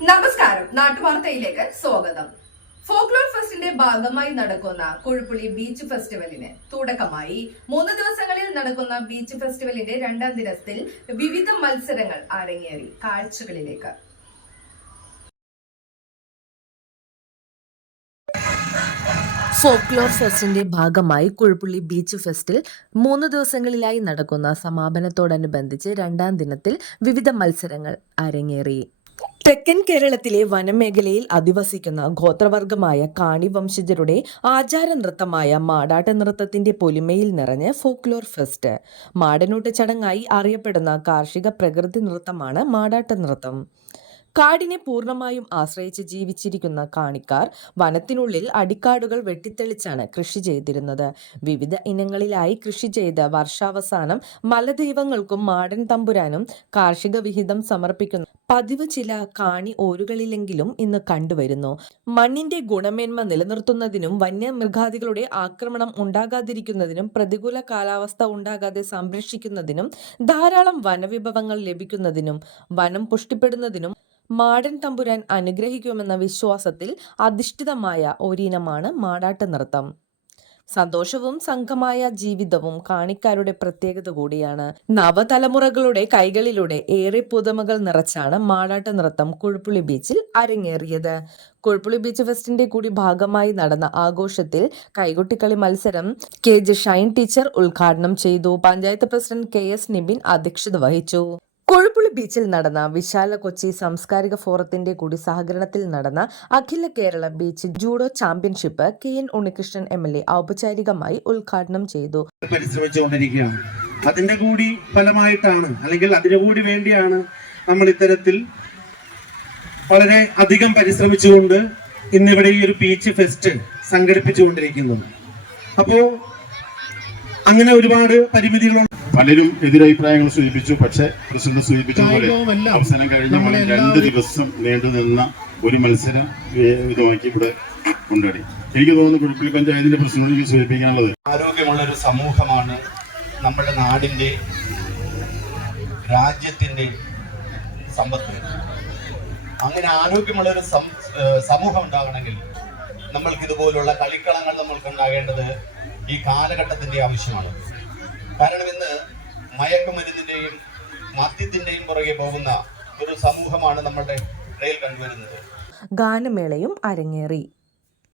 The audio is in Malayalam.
നമസ്കാരം, നാട്ടുവാർത്തയിലേക്ക് സ്വാഗതം. ഫോക്ലോർ ഫെസ്റ്റിന്റെ ഭാഗമായി നടക്കുന്ന കുഴുപ്പുള്ളി ബീച്ച് ഫെസ്റ്റിവലിന് തുടക്കമായി. 3 ദിവസങ്ങളിൽ നടക്കുന്ന ബീച്ച് ഫെസ്റ്റിവലിന്റെ 2ാം ദിനത്തിൽ വിവിധ മത്സരങ്ങൾ അരങ്ങേറി. കാഴ്ചകളിലേക്ക്. ഫോക്ലോർ ഫെസ്റ്റിന്റെ ഭാഗമായി കുഴുപ്പുള്ളി ബീച്ച് ഫെസ്റ്റിൽ 3 ദിവസങ്ങളിലായി നടക്കുന്ന സമാപനത്തോടനുബന്ധിച്ച് 2ാം ദിനത്തിൽ വിവിധ മത്സരങ്ങൾ അരങ്ങേറി. തെക്കൻ കേരളത്തിലെ വനമേഖലയിൽ അധിവസിക്കുന്ന ഗോത്രവർഗമായ കാണി വംശജരുടെ ആചാര നൃത്തമായ മാടാട്ട നൃത്തത്തിന്റെ പൊലിമയിൽ നിറഞ്ഞ് ഫോക്ലോർ ഫെസ്റ്റ്. മാടനൂട്ട് ചടങ്ങായി അറിയപ്പെടുന്ന കാർഷിക പ്രകൃതി നൃത്തമാണ് മാടാട്ട നൃത്തം. കാടിനെ പൂർണ്ണമായും ആശ്രയിച്ച് ജീവിച്ചിരിക്കുന്ന കാണിക്കാർ വനത്തിനുള്ളിൽ അടിക്കാടുകൾ വെട്ടിത്തെളിച്ചാണ് കൃഷി ചെയ്തിരുന്നത്. വിവിധ ഇനങ്ങളിലായി കൃഷി ചെയ്ത് വർഷാവസാനം മലദൈവങ്ങൾക്കും മാടൻ തമ്പുരാനും കാർഷിക വിഹിതം സമർപ്പിക്കുന്ന പതിവ് ചില കാണി ഓരുകളിലെങ്കിലും ഇന്ന് കണ്ടുവരുന്നു. മണ്ണിന്റെ ഗുണമേന്മ നിലനിർത്തുന്നതിനും വന്യമൃഗാദികളുടെ ആക്രമണം ഉണ്ടാകാതിരിക്കുന്നതിനും പ്രതികൂല കാലാവസ്ഥ ഉണ്ടാകാതെ സംരക്ഷിക്കുന്നതിനും ധാരാളം വനവിഭവങ്ങൾ ലഭിക്കുന്നതിനും വനം പുഷ്ടിപ്പെടുന്നതിനും മാടൻ തമ്പുരാൻ അനുഗ്രഹിക്കുമെന്ന വിശ്വാസത്തിൽ അധിഷ്ഠിതമായ ഒരിനമാണ് മാടാട്ട നൃത്തം. സന്തോഷവും സംഘമായ ജീവിതവും കാണിക്കാരുടെ പ്രത്യേകത കൂടിയാണ്. നവതലമുറകളുടെ കൈകളിലൂടെ ഏറെ പുതുമകൾ നിറച്ചാണ് മാടാട്ട നൃത്തം കുഴുപ്പുള്ളി ബീച്ചിൽ അരങ്ങേറിയത്. കുഴുപ്പുള്ളി ബീച്ച് ഫെസ്റ്റിന്റെ കൂടി ഭാഗമായി നടന്ന ആഘോഷത്തിൽ കൈകൊട്ടിക്കളി മത്സരം KG ഷൈൻ ടീച്ചർ ഉദ്ഘാടനം ചെയ്തു. പഞ്ചായത്ത് പ്രസിഡന്റ് KS നിബിൻ അധ്യക്ഷത വഹിച്ചു. കുഴുപ്പുള്ളി ബീച്ചിൽ നടന്ന വിശാല കൊച്ചി സാംസ്കാരിക ഫോറത്തിന്റെ കൂടി സഹകരണത്തിൽ നടന്ന അഖില Kerala beach judo championship KN Unnikrishnan MLA ഔപചാരികമായി ഉദ്ഘാടനം ചെയ്തു. പരിശ്രമിച്ചുകൊണ്ടിരിക്കുകയാണ്. അതിന്റെ കൂടി ഫലമായിട്ടാണ്, അല്ലെങ്കിൽ അതിനു കൂടി വേണ്ടിയാണ് നമ്മൾ ഇത്തരത്തിൽ വളരെ അധികം പരിശ്രമിച്ചുകൊണ്ട് ഇന്നിവിടെ ഈ ഒരു ബീച്ച് ഫെസ്റ്റ് സംഘടിപ്പിച്ചുകൊണ്ടിരിക്കുന്നത്. അപ്പോ അങ്ങനെ ഒരുപാട് പരിമിതികളുണ്ട്. പലരും എതിരഭിപ്രായങ്ങൾ സൂചിപ്പിച്ചു. പക്ഷെ പ്രസിഡന്റ് സൂചിപ്പിച്ചതുപോലെ അവസാനം കഴിഞ്ഞ 2 ദിവസം നീണ്ടുനിന്ന ഒരു മത്സരം വിധമാക്കി ഇവിടെ കൊണ്ടുവരി. എനിക്ക് തോന്നുന്നു കുഴുപ്പുള്ളി പഞ്ചായത്തിന്റെ പ്രസിഡന്റ് സൂചിപ്പിക്കാനുള്ളത് ആരോഗ്യമുള്ള ഒരു സമൂഹമാണ് നമ്മുടെ നാടിന്റെ രാജ്യത്തിന്റെ സമ്പത്ത്. അങ്ങനെ ആരോഗ്യമുള്ള ഒരു സമൂഹം ഉണ്ടാകണമെങ്കിൽ നമ്മൾക്ക് ഇതുപോലുള്ള കളിക്കളങ്ങൾ നമ്മൾക്ക് ഉണ്ടാകേണ്ടത് ഈ കാലഘട്ടത്തിന്റെ ആവശ്യമാണ്. കാരണം ഇന്ന് മയക്കുമരുന്നിന്റെയും മദ്യത്തിന്റെയും പുറകെ പോകുന്ന ഒരു സമൂഹമാണ് നമ്മുടെ ഇടയിൽ കണ്ടുവരുന്നത്. ഗാനമേളയും അരങ്ങേറി.